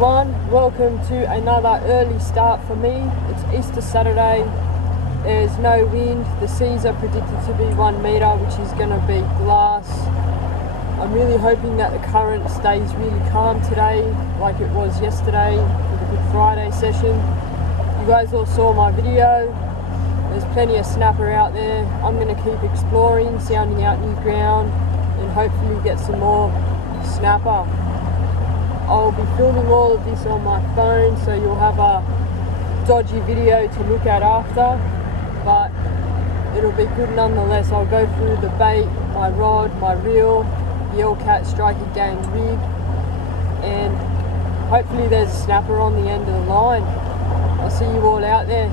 everyone, welcome to another early start for me. It's Easter Saturday, there's no wind, the seas are predicted to be 1 metre, which is going to be glass. I'm really hoping that the current stays really calm today like it was yesterday with the Good Friday session. You guys all saw my video, there's plenty of snapper out there. I'm going to keep exploring, sounding out new ground and hopefully get some more snapper. I'll be filming all of this on my phone, so you'll have a dodgy video to look at after, but it'll be good nonetheless. I'll go through the bait, my rod, my reel, the Cat Striker Gang rig, and hopefully there's a snapper on the end of the line. I'll see you all out there.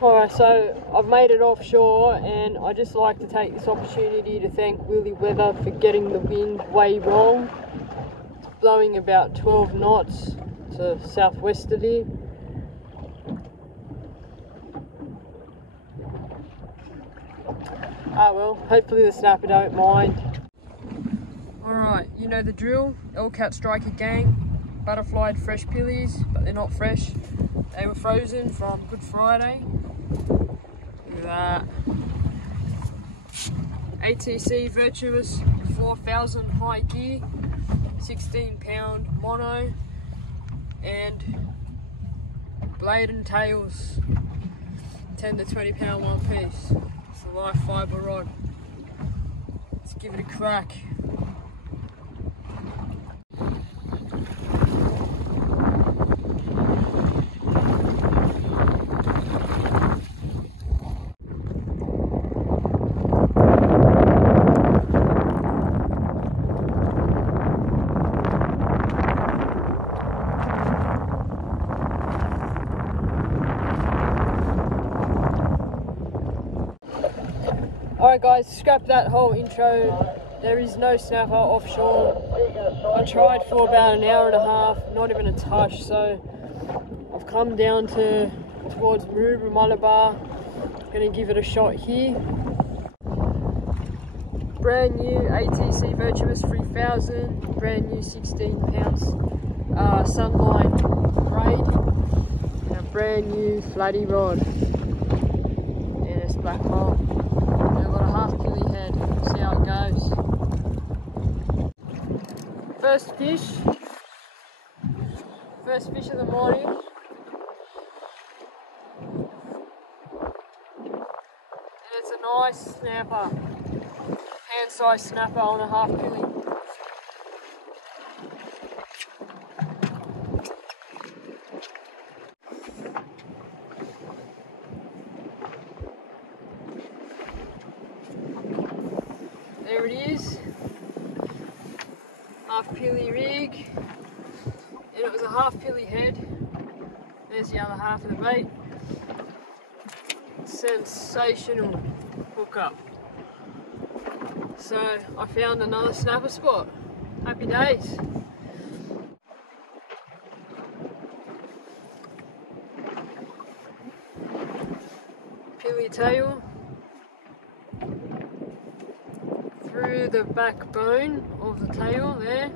Alright, so I've made it offshore, and I just like to take this opportunity to thank Willy Weather for getting the wind way wrong. It's blowing about 12 knots to southwesterly. Ah well, hopefully the snapper don't mind. Alright, you know the drill, Cat Striker Gang, butterflied fresh pillies, but they're not fresh. They were frozen from Good Friday. Look at that. ATC Virtuous 4000 high gear, 16-pound mono, and blade and tails, 10 to 20-pound one piece. It's a light fibre rod. Let's give it a crack. Alright guys, scrap that whole intro. There is no snapper offshore. I tried for about an hour and a half, not even a touch, so I've come down towards Maroubra, Maroubra. Gonna give it a shot here. Brand new ATC Virtuous 3000, brand new 16-pound Sunline braid, and a brand new flatty rod. And it's black hole. Half-killy head, see how it goes. First fish of the morning. And it's a nice snapper, hand-sized snapper on a half-killy. There it is, half-pilly rig, and it was a half-pilly head. There's the other half of the bait. Sensational hookup. So I found another snapper spot. Happy days. Pilly tail. Through the backbone of the tail there,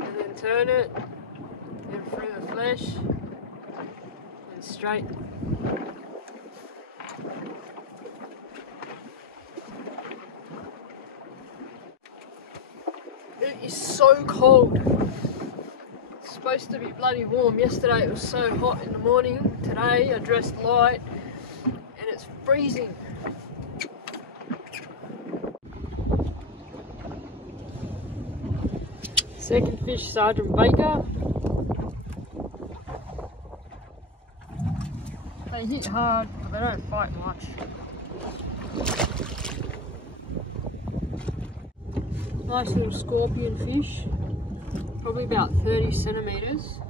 and then turn it, and through the flesh, and straight. It is so cold. It's supposed to be bloody warm. Yesterday it was so hot in the morning. Today I dressed light, and it's freezing. Second fish, Sergeant Baker. They hit hard, but they don't fight much. Nice little scorpion fish. probably about 30 centimeters,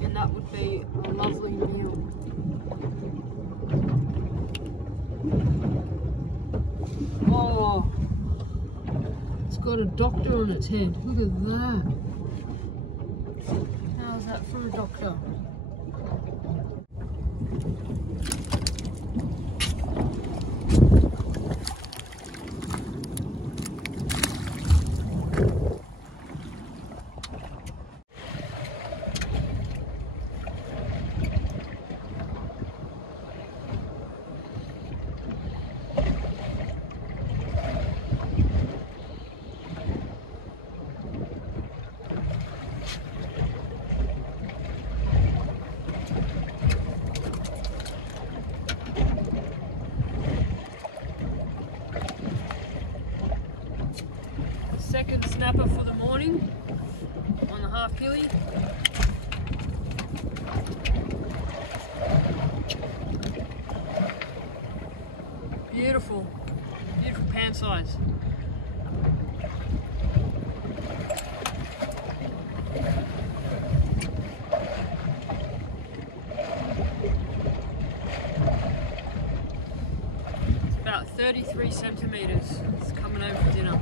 and that would be a lovely meal. Oh, it's got a doctor on its head. Look at that. How's that for a doctor? Second snapper for the morning on the half pilly. Beautiful, beautiful pan size. It's about 33 centimeters. It's coming over for dinner.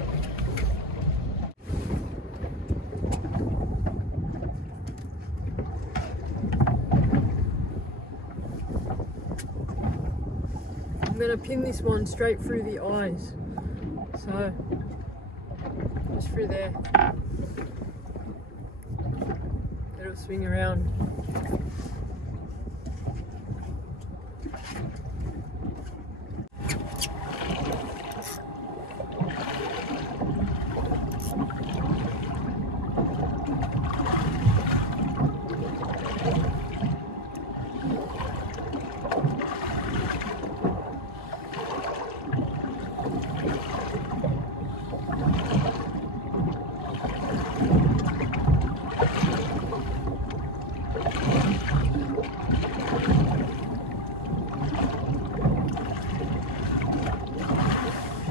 I'm going to pin this one straight through the eyes, so just through there. It'll swing around.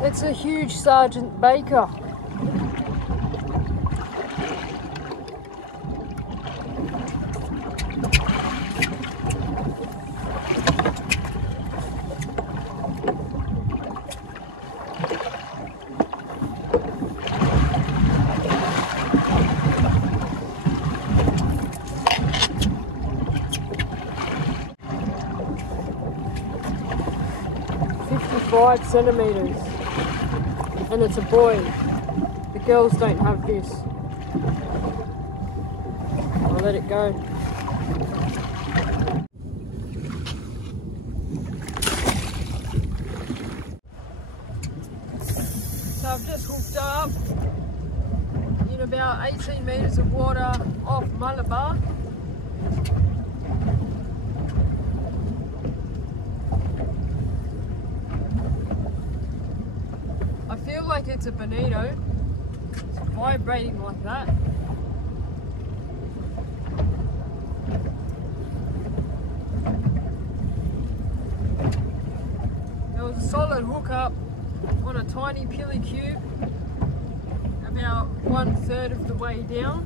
It's a huge Sergeant Baker. "55 centimeters. And it's a boy. The girls don't have this. I'll let it go. So I've just hooked up in about 18 meters of water off Maroubra. I feel like it's a bonito. It's vibrating like that. There was a solid hook up on a tiny pilly cube, about 1/3 of the way down.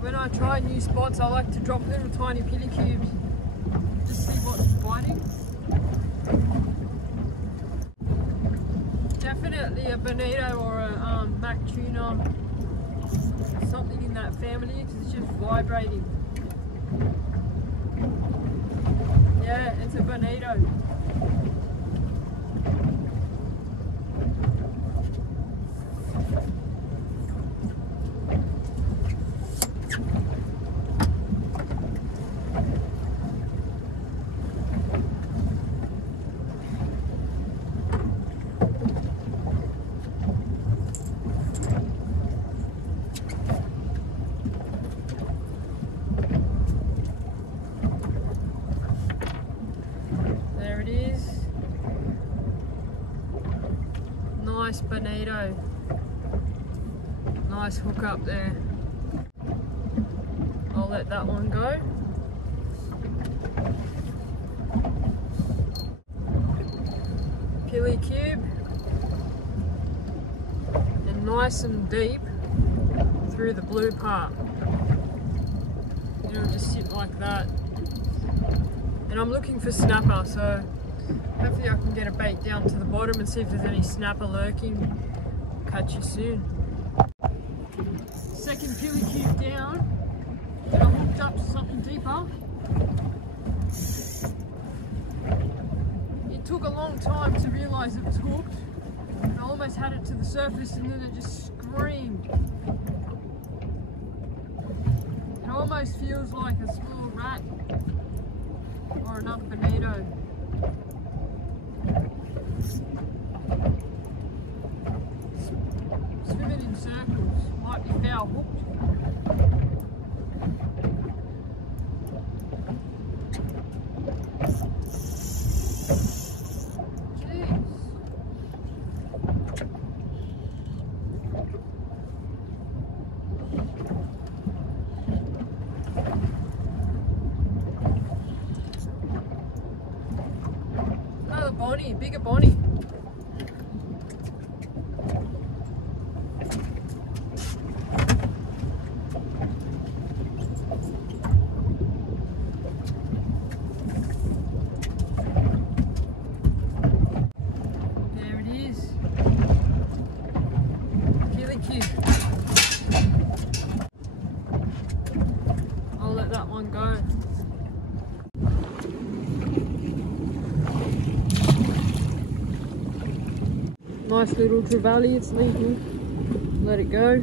When I try new spots, I like to drop little tiny pilly cubes to see what's biting. Definitely a bonito or a mac tuna, something in that family, because it's just vibrating. Yeah, it's a bonito. Nice bonito. Nice hook up there. I'll let that one go. Pilly cube. And nice nice and deep through the blue part. It'll just sit like that. And I'm looking for snapper, so hopefully I can get a bait down to the bottom and see if there's any snapper lurking. Catch you soon. Second pilly cube down, and I hooked up to something deeper. It took a long time to realise it was hooked. I almost had it to the surface and then it just screamed. It almost feels like a small rat or another bonito. Swimming in circles, might be foul hooked. Another bonnie, bigger bonnie. There it is. Killy cube. I'll let that one go. Nice little trevally, it's leaving. Let it go.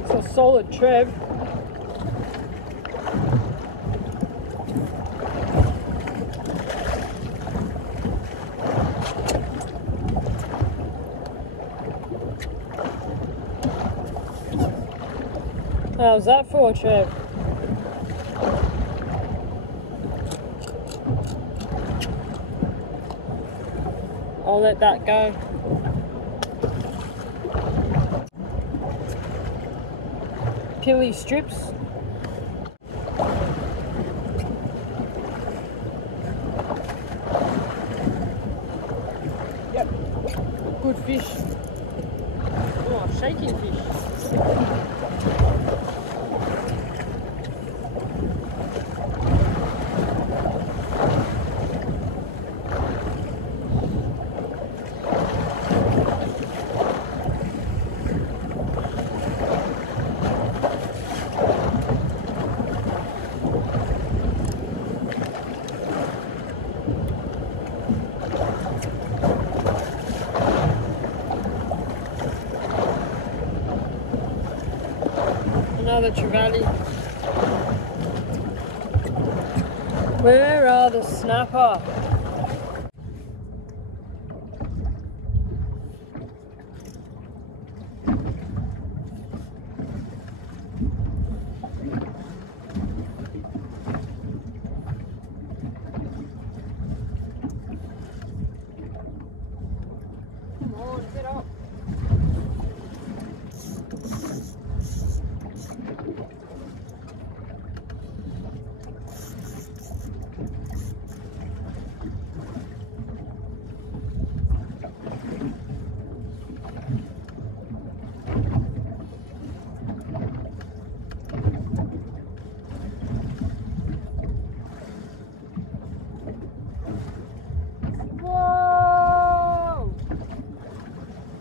It's a solid trev. How's that for, Trev? I'll let that go. Pilly strips. Yep, good fish. Oh, shaking fish. Another trevally. Where are the snapper? Come on, get up.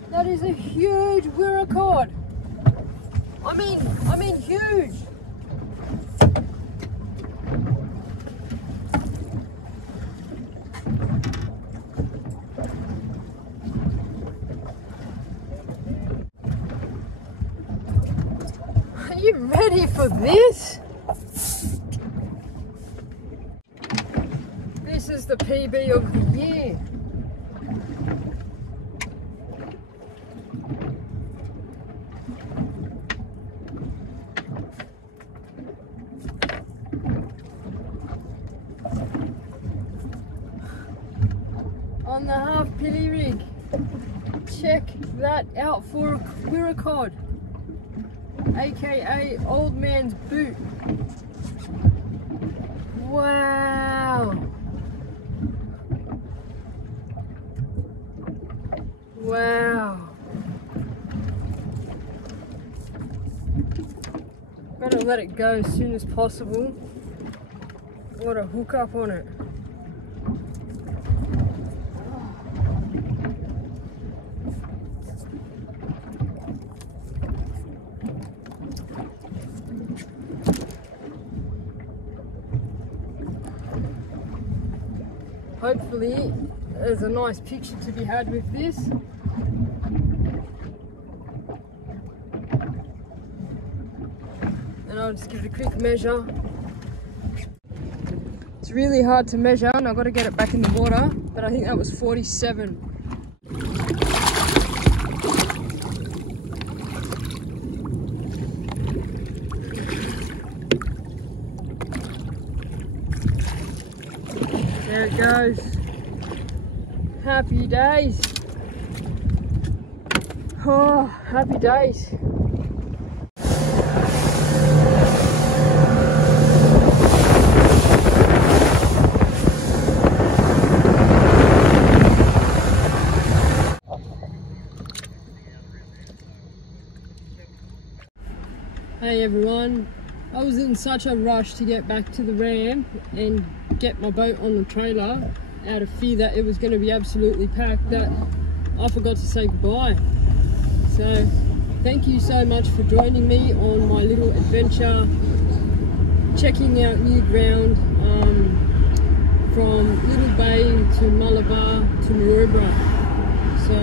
That is a huge Whirra Cod. I mean huge. Are you ready for this? This is the PB of the year. On the half pilly rig. Check that out for a Whirra Cod. aka Old Man's Boot. Wow. Wow. Gotta let it go as soon as possible. What a hook up on it. Hopefully there's a nice picture to be had with this. And I'll just give it a quick measure. It's really hard to measure and I've got to get it back in the water, but I think that was 47. There it goes. Happy days. Oh, happy days. Hey everyone, I was in such a rush to get back to the ramp and get my boat on the trailer out of fear that it was going to be absolutely packed that I forgot to say goodbye. So thank you so much for joining me on my little adventure, checking out new ground from Little Bay to Maroubra to Maroubra. So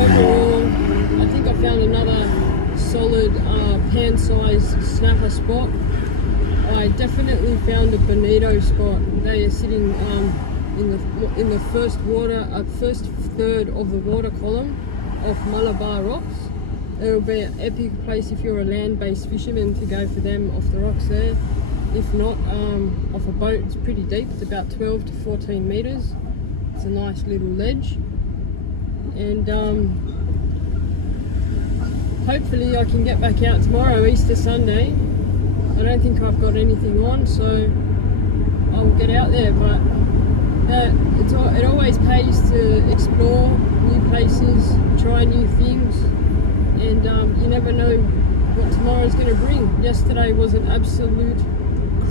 overall, I think I found another solid pan-sized snapper spot. I definitely found a bonito spot. They are sitting in the first third of the water column of Maroubra rocks. It'll be an epic place if you're a land-based fisherman to go for them off the rocks there. If not, off a boat, it's pretty deep. It's about 12 to 14 meters. It's a nice little ledge, and hopefully I can get back out tomorrow, Easter Sunday. I don't think I've got anything on, so I'll get out there, but it always pays to explore new places, try new things, and you never know what tomorrow's going to bring. Yesterday was an absolute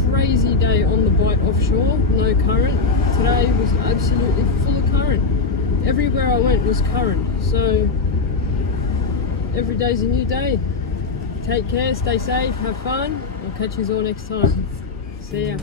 crazy day on the bight offshore, no current. Today was absolutely full of current. Everywhere I went was current, so every day's a new day. Take care, stay safe, have fun. I'll catch you all next time. See ya.